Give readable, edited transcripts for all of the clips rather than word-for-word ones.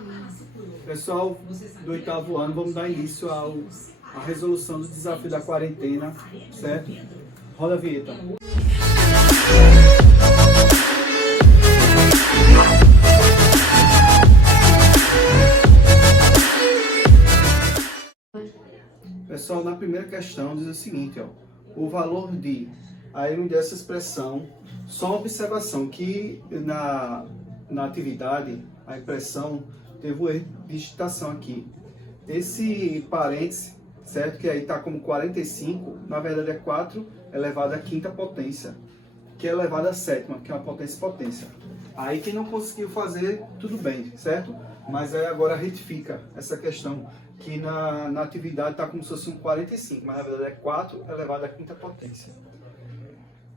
dia. Pessoal do 8º ano, vamos dar início à resolução do desafio da quarentena, certo? Roda a vinheta. Pessoal, na primeira questão diz o seguinte, ó, o valor de, aí me deu essa expressão, só uma observação que na atividade, a impressão teve um erro de digitação aqui. Esse parêntese, certo, que aí está como 45, na verdade é 4 elevado à quinta potência, que é elevado à sétima, que é uma potência. Aí quem não conseguiu fazer, tudo bem, certo? Mas aí agora retifica essa questão, que na atividade está como se fosse um 45, mas na verdade é 4 elevado à quinta potência.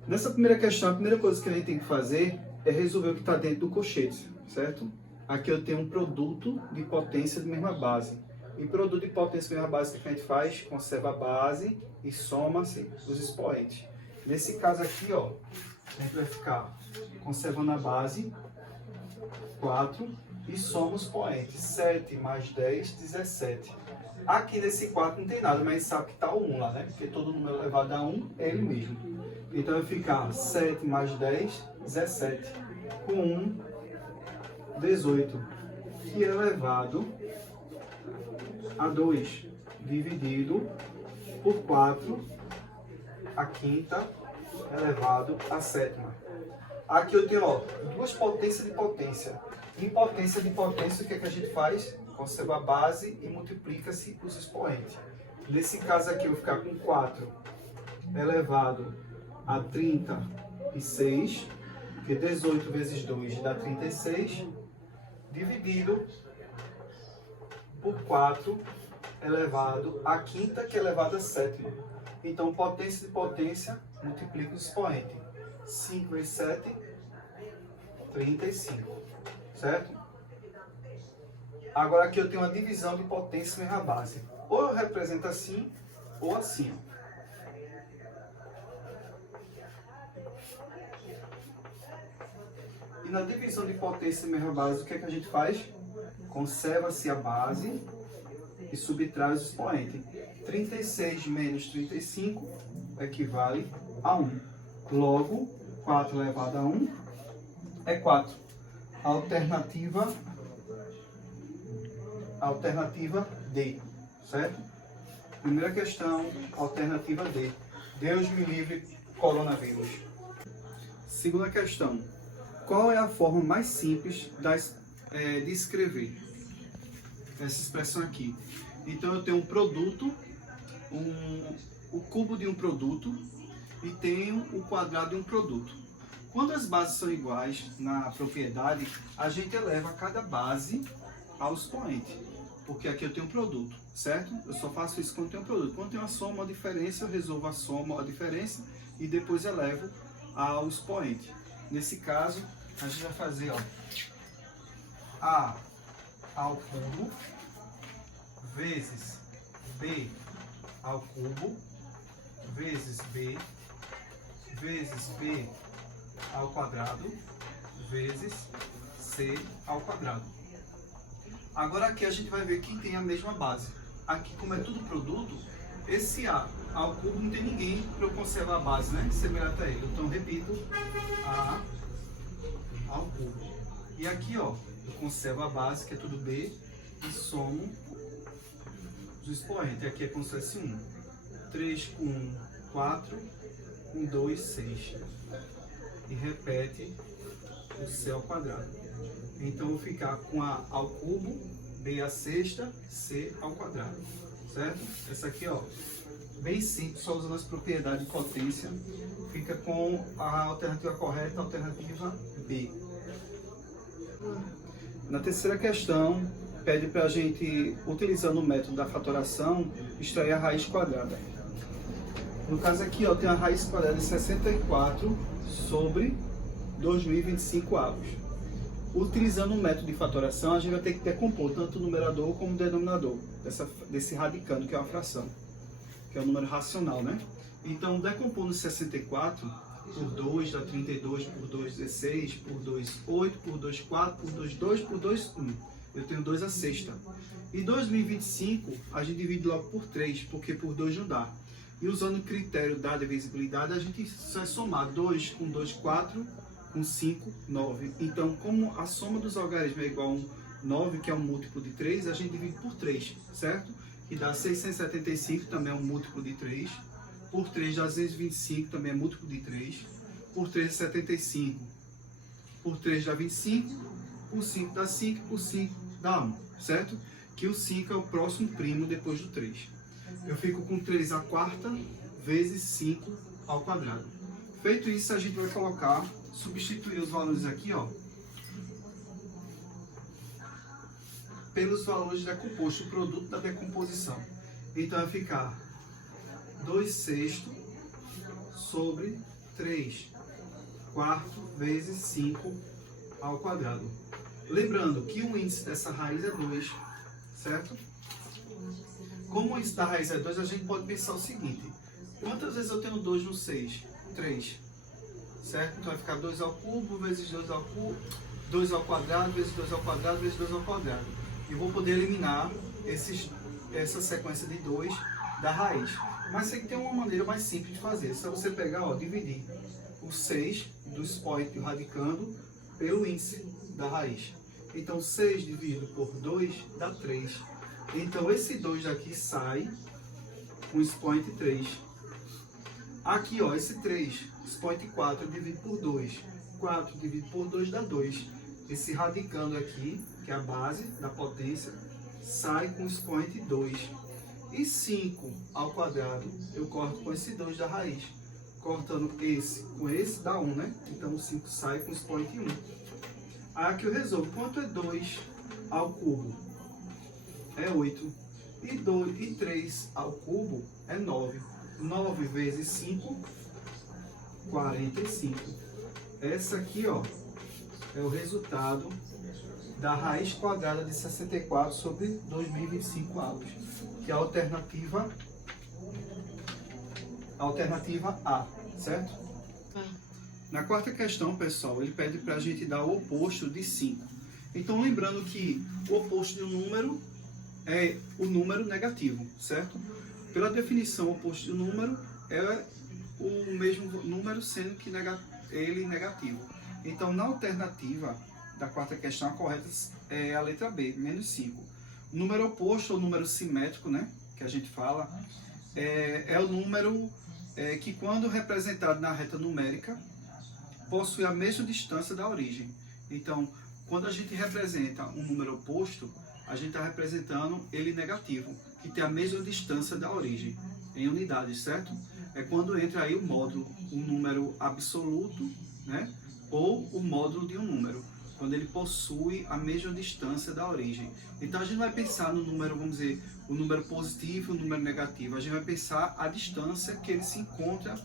Nessa primeira questão, a primeira coisa que a gente tem que fazer é resolver o que está dentro do colchete, certo? Aqui eu tenho um produto de potência de mesma base. E produto de potência de mesma base, que a gente faz? Conserva a base e soma-se os expoentes. Nesse caso aqui, ó, a gente vai ficar conservando a base, 4, e soma os expoentes. 7 mais 10, 17. Aqui nesse 4 não tem nada, mas a gente sabe que está o 1 lá, né? Porque todo número elevado a 1 é ele mesmo. Então vai ficar 7 mais 10, 17. Com 1, 18. Que é elevado a 2, dividido por 4, a quinta elevado a sétima. Aqui eu tenho, ó, duas potências de potência. Em potência de potência, o que é que a gente faz? Conserva a base e multiplica-se os expoentes. Nesse caso aqui, eu vou ficar com 4 elevado a 36, que 18 vezes 2 dá 36, dividido por 4 elevado a quinta, que é elevado a sétima. Então, potência de potência, multiplica os expoentes. 5 vezes 7, 35. Certo? Agora aqui eu tenho uma divisão de potência mesma base. Ou eu represento assim, ou assim. E na divisão de potência mesma base, o que é que a gente faz? Conserva-se a base e subtrai os expoentes. 36 menos 35 equivale a 1. Logo, 4 elevado a 1 é 4. Alternativa D, certo? Primeira questão, alternativa D. Deus me livre, coronavírus. Segunda questão. Qual é a forma mais simples de escrever essa expressão aqui? Então eu tenho um produto, o cubo de um produto e tenho o quadrado de um produto. Quando as bases são iguais na propriedade, a gente eleva cada base ao expoente, porque aqui eu tenho um produto, certo? Eu só faço isso quando tenho um produto. Quando tenho uma soma ou diferença, eu resolvo a soma ou a diferença e depois elevo ao expoente. Nesse caso, a gente vai fazer, ó, A ao cubo vezes B ao cubo vezes B vezes B ao quadrado vezes C ao quadrado. Agora aqui a gente vai ver que tem a mesma base. Aqui, como é tudo produto, esse A ao cubo não tem ninguém para eu conservar a base, né? Semelhante a ele. Então repito, A ao cubo. E aqui, ó, eu conservo a base, que é tudo B, e somo os expoentes. Aqui é como se fosse 1. 3 com 1, 4, com 2, 6. E repete o C ao quadrado. Então, eu vou ficar com A ao cubo, B à sexta, C ao quadrado. Certo? Essa aqui, ó, bem simples, só usando as propriedades de potência. Fica com a alternativa correta, a alternativa B. Na terceira questão, pede para a gente, utilizando o método da fatoração, extrair a raiz quadrada. No caso aqui, ó, tem a raiz quadrada de 64 sobre 2025 avos. Utilizando o método de fatoração, a gente vai ter que decompor tanto o numerador como o denominador desse radicando, que é uma fração, que é um número racional, né? Então, decompondo 64 por 2 dá 32, por 2, 16, por 2, 8, por 2, 4, por 2, 2, por 2, 1. eu tenho 2 à sexta. E 2025, a gente divide logo por 3, porque por 2 não dá. E usando o critério da divisibilidade, a gente vai somar 2 com 2, 4, com 5, 9. Então, como a soma dos algarismos é igual a 9, que é um múltiplo de 3, a gente divide por 3, certo? E dá 675, também é um múltiplo de 3. Por 3 dá 225, também é múltiplo de 3. Por 3 é 75. Por 3 dá 25. Por 5 dá 5. Por 5 dá 1, certo? Que o 5 é o próximo primo depois do 3. Eu fico com 3 à quarta vezes 5 ao quadrado. Feito isso, a gente vai colocar, substituir os valores aqui, ó, pelos valores de decomposto, o produto da decomposição. Então vai ficar 2 sextos sobre 3 quarto vezes 5 ao quadrado. Lembrando que o índice dessa raiz é 2, certo? Como o índice da raiz é 2, a gente pode pensar o seguinte: quantas vezes eu tenho 2 no 6? 3. Certo? Então vai ficar 2 ao cubo vezes 2 ao cubo, 2 ao quadrado vezes 2 ao quadrado vezes 2 ao quadrado. E vou poder eliminar essa sequência de 2 da raiz. Mas sei que tem uma maneira mais simples de fazer. É só você pegar, ó, dividir o 6 do expoente radicando pelo índice da raiz. Então 6 dividido por 2 dá 3. Então esse 2 daqui sai com expoente 3. Aqui, ó, esse 3, expoente 4 dividido por 2. 4 dividido por 2 dá 2. Esse radicando aqui, que é a base da potência, sai com expoente 2. E 5 ao quadrado, eu corto com esse 2 da raiz. Cortando esse com esse, dá 1, né? Então o 5 sai com expoente 1. Aí aqui eu resolvo. Quanto é 2 ao cubo? É 8. E 3 ao cubo é 9. 9 vezes 5, 45. Essa aqui, ó, é o resultado da raiz quadrada de 64 sobre 2025 avos, que é a alternativa A, certo? Na quarta questão, pessoal, ele pede para a gente dar o oposto de 5. Então, lembrando que o oposto de um número é o número negativo, certo? Pela definição, o oposto de um número é o mesmo número, sendo que ele negativo. Então, na alternativa da quarta questão, a correta é a letra B, menos 5. O número oposto, ou número simétrico, né, que a gente fala, é o número que, quando representado na reta numérica, possui a mesma distância da origem. Então, quando a gente representa um número oposto, a gente está representando ele negativo, que tem a mesma distância da origem, em unidades, certo? É quando entra aí o módulo, um número absoluto, né? Ou o módulo de um número, quando ele possui a mesma distância da origem. Então a gente vai pensar no número, vamos dizer, o número positivo e o número negativo. A gente vai pensar a distância que ele se encontra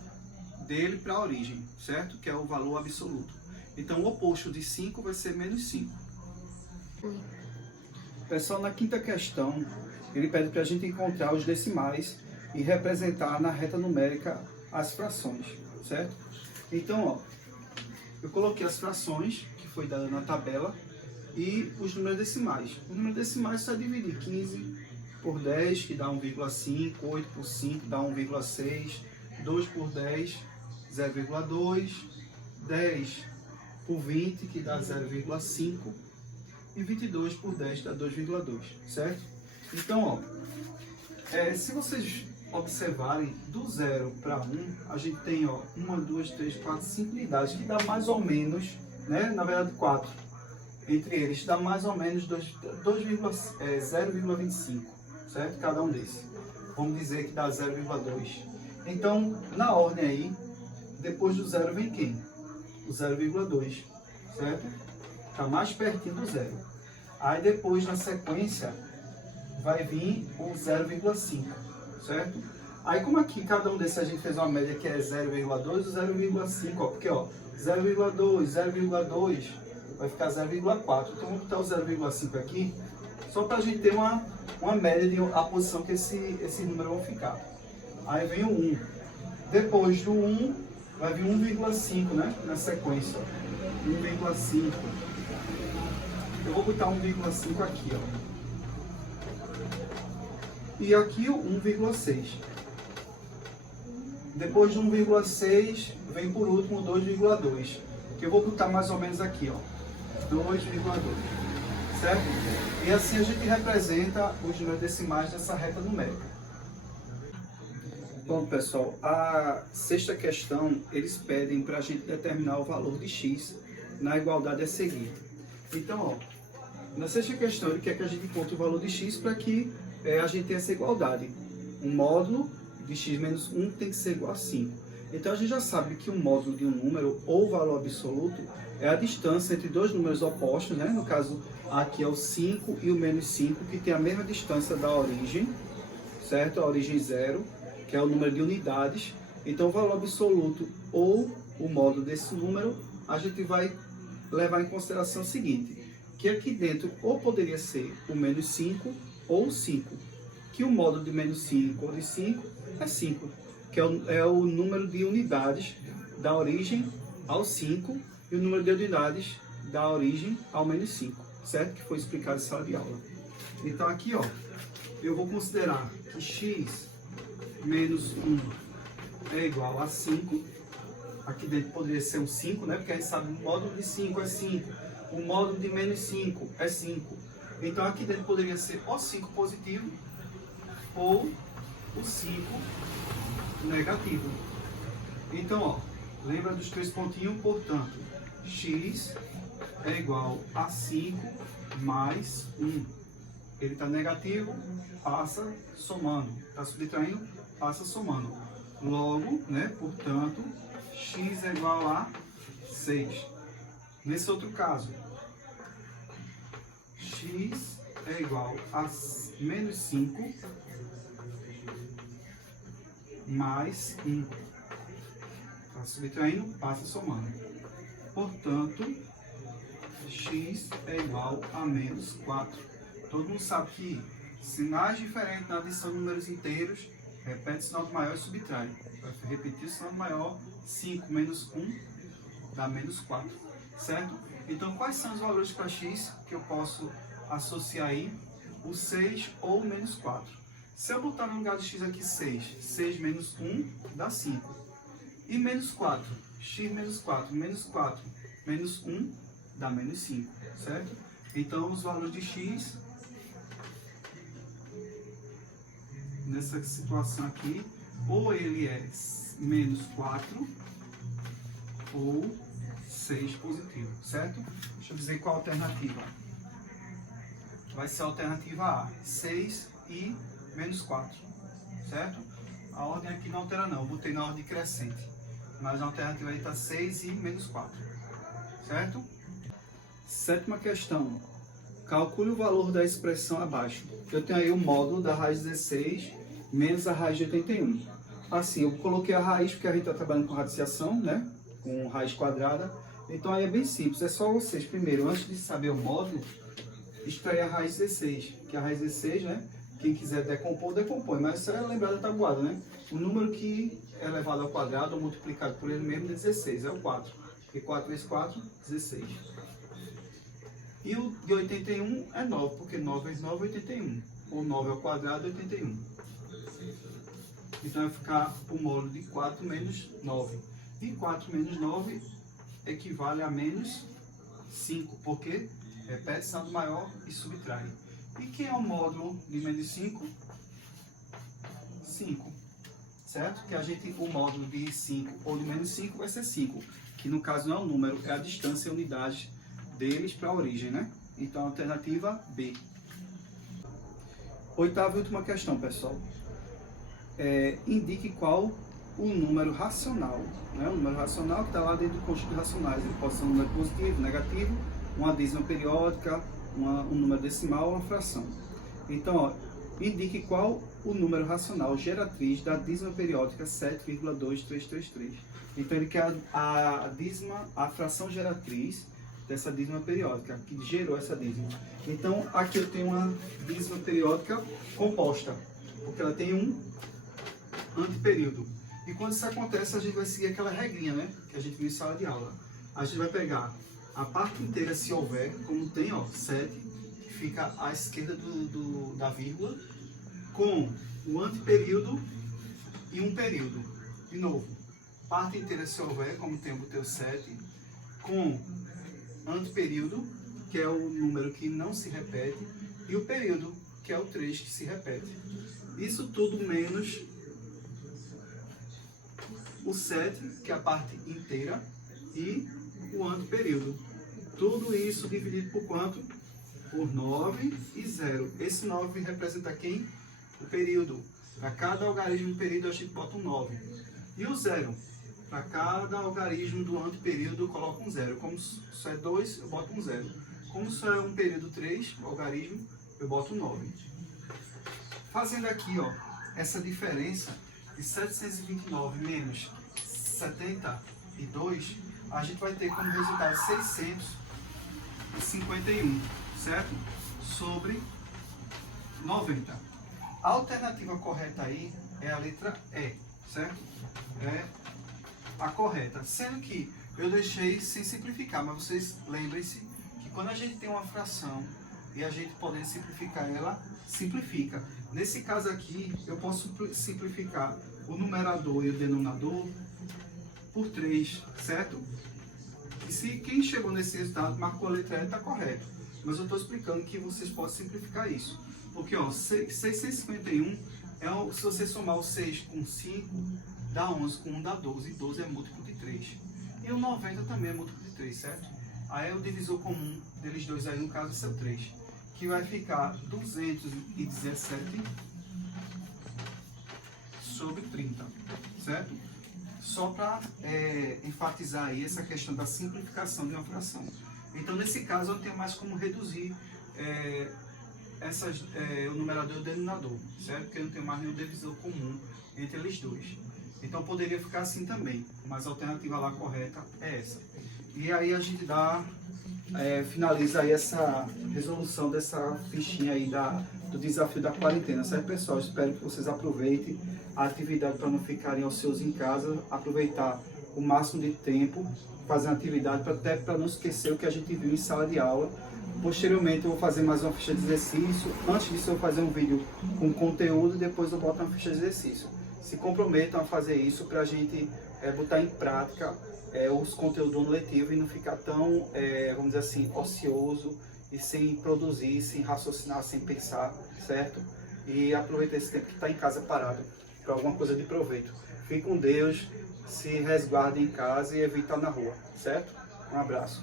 dele para a origem, certo? Que é o valor absoluto. Então o oposto de 5 vai ser menos 5. Pessoal, na quinta questão, ele pede para a gente encontrar os decimais e representar na reta numérica as frações, certo? Então, ó, eu coloquei as frações, que foi dada na tabela, e os números decimais. Os números decimais só dividir 15 por 10, que dá 1,5, 8 por 5 dá 1,6, 2 por 10, 0,2, 10 por 20, que dá 0,5, e 22 por 10 dá 2,2, certo? Então, ó, se vocês observarem, do 0 para 1, a gente tem, ó, 1, 2, 3, 4, 5 unidades, que dá mais ou menos, né, na verdade 4, entre eles, dá mais ou menos 0,25, certo? Cada um desses. Vamos dizer que dá 0,2. Então, na ordem aí, depois do 0 vem quem? O 0,2, certo? Está mais pertinho do 0. Aí depois, na sequência, vai vir o 0,5, certo? Aí como aqui cada um desses a gente fez uma média que é 0,2 e 0,5, ó, porque ó, 0,2, 0,2 vai ficar 0,4. Então vamos botar o 0,5 aqui, só para a gente ter uma média de a posição que esse número vão ficar. Aí vem o 1. Depois do 1 vai vir 1,5, né? Na sequência. 1,5. eu vou botar 1,5 aqui, ó. E aqui o 1,6. Depois de 1,6, vem por último 2,2. Que eu vou botar mais ou menos aqui, ó. 2,2. Certo? E assim a gente representa os números decimais dessa reta numérica. Bom, pessoal, a sexta questão, eles pedem para a gente determinar o valor de x na igualdade a seguir. Então, ó, na sexta questão, ele quer que a gente encontre o valor de x para que a gente tenha essa igualdade. Um módulo de x menos 1 tem que ser igual a 5. Então, a gente já sabe que um módulo de um número ou valor absoluto é a distância entre dois números opostos, né? No caso, aqui é o 5 e o menos 5, que tem a mesma distância da origem, certo? A origem 0, que é o número de unidades. Então, o valor absoluto ou o módulo desse número, a gente vai levar em consideração o seguinte, que aqui dentro ou poderia ser o menos 5 ou 5, que o módulo de menos 5 ou de 5 é 5, que é o número de unidades da origem ao 5 e o número de unidades da origem ao menos 5, certo? Que foi explicado em sala de aula. Então aqui, ó, eu vou considerar que x menos 1 é igual a 5. Aqui dentro poderia ser um 5, né? Porque a gente sabe que o módulo de 5 é 5. O módulo de menos 5 é 5. Então aqui dentro poderia ser ou 5 positivo ou o 5 negativo. Então, ó, lembra dos três pontinhos? Portanto, x é igual a 5 mais 1. Ele está negativo, passa somando. Está subtraindo, passa somando. Logo, né, portanto, x é igual a 6. Nesse outro caso, x é igual a menos 5 mais 1. Está subtraindo, passa somando. Portanto, x é igual a menos 4. Todo mundo sabe que sinais diferentes na adição de números inteiros, repete o sinal do maior e subtrai. Vai repetir o sinal do maior, 5 menos 1 dá menos 4, certo? Então, quais são os valores para x que eu posso associar aí? O 6 ou o menos 4. Se eu botar no lugar de x aqui 6, 6 menos 1 dá 5. E menos 4, x menos 4 menos 1 dá menos 5, certo? Então, os valores de x, nessa situação aqui, ou ele é menos 4 ou 6 positivo, certo? Deixa eu dizer qual a alternativa. Vai ser a alternativa A, 6 e menos 4, certo? A ordem aqui não altera não, eu botei na ordem crescente. Mas a alternativa aí está 6 e menos 4, certo? Sétima questão. Calcule o valor da expressão abaixo. Eu tenho aí o módulo da raiz 16 menos a raiz de 81. Assim, eu coloquei a raiz porque a gente está trabalhando com radiciação, né? Com raiz quadrada. Então aí é bem simples. É só vocês, primeiro, antes de saber o módulo, extrair a raiz 16. Que a raiz 16, né? Quem quiser decompor, decompõe. Mas isso é lembrar da tabuada, né? O número que é elevado ao quadrado ou multiplicado por ele mesmo é 16. É o 4. Porque 4 vezes 4, 16. E o de 81 é 9, porque 9 vezes 9 é 81. Ou 9 ao quadrado é 81. Então vai ficar o módulo de 4 menos 9. E 4 menos 9 equivale a menos 5, porque repete sinal do maior e subtrai. E quem é o módulo de menos 5? 5. Certo? Que o módulo de 5 ou de menos 5 vai ser 5. Que no caso não é o número, é a distância em unidades deles para a origem, né? Então, a alternativa B. Oitava e última questão, pessoal. Indique qual o número racional, né? O número racional que está lá dentro do conjunto de racionais. Ele pode ser um número positivo, negativo, uma dízima periódica, um número decimal ou uma fração. Então, ó, indique qual o número racional geratriz da dízima periódica 7,2333. Então, ele quer a fração geratriz dessa dízima periódica, que gerou essa dízima. Então, aqui eu tenho uma dízima periódica composta, porque ela tem um antiperíodo. E quando isso acontece, a gente vai seguir aquela regrinha, né? Que a gente viu em sala de aula. A gente vai pegar a parte inteira, se houver, como tem, ó, 7, que fica à esquerda da vírgula, com o anteperíodo e um período. De novo, parte inteira, se houver, como tem, eu botei o 7, com anteperíodo, que é o número que não se repete, e o período, que é o 3, que se repete. Isso tudo menos o 7, que é a parte inteira, e o anteperíodo. Tudo isso dividido por quanto? Por 9 e 0. Esse 9 representa quem? O período. Para cada algarismo do período a gente bota um 9. E o 0? Para cada algarismo do anteperíodo eu coloco um 0. Como só é 2, eu boto um 0. Como só é um período 3, algarismo, eu boto um 9. Fazendo aqui, ó, essa diferença de 729 menos 72, a gente vai ter como resultado 651, certo? Sobre 90. A alternativa correta aí é a letra E, certo? É a correta. Sendo que eu deixei sem simplificar, mas vocês lembrem-se que quando a gente tem uma fração e a gente poder simplificar ela, simplifica. Nesse caso aqui, eu posso simplificar o numerador e o denominador por 3, certo? E se quem chegou nesse resultado marcou a letra E, está correto. Mas eu estou explicando que vocês podem simplificar isso. Porque, ó, 651, se você somar o 6 com 5, dá 11, com 1 dá 12, e 12 é múltiplo de 3. E o 90 também é múltiplo de 3, certo? Aí é o divisor comum deles dois aí, no caso, esse é o 3. Que vai ficar 217 sobre 30, certo? Só para enfatizar aí essa questão da simplificação de uma fração. Então, nesse caso, eu não tenho mais como reduzir o numerador e o denominador, certo? Porque eu não tenho mais nenhum divisor comum entre eles dois. Então, poderia ficar assim também, mas a alternativa lá correta é essa. E aí a gente finaliza aí essa resolução dessa fichinha aí do desafio da quarentena, certo, pessoal? Espero que vocês aproveitem a atividade para não ficarem ociosos em casa, aproveitar o máximo de tempo, fazer uma atividade até para não esquecer o que a gente viu em sala de aula. Posteriormente eu vou fazer mais uma ficha de exercício. Antes disso eu vou fazer um vídeo com conteúdo e depois eu boto uma ficha de exercício. Se comprometam a fazer isso para a gente botar em prática os conteúdos do ano letivo e não ficar tão, vamos dizer assim, ocioso e sem produzir, sem raciocinar, sem pensar, certo? E aproveitar esse tempo que está em casa parado para alguma coisa de proveito. Fique com Deus, se resguarde em casa e evite estar na rua, certo? Um abraço.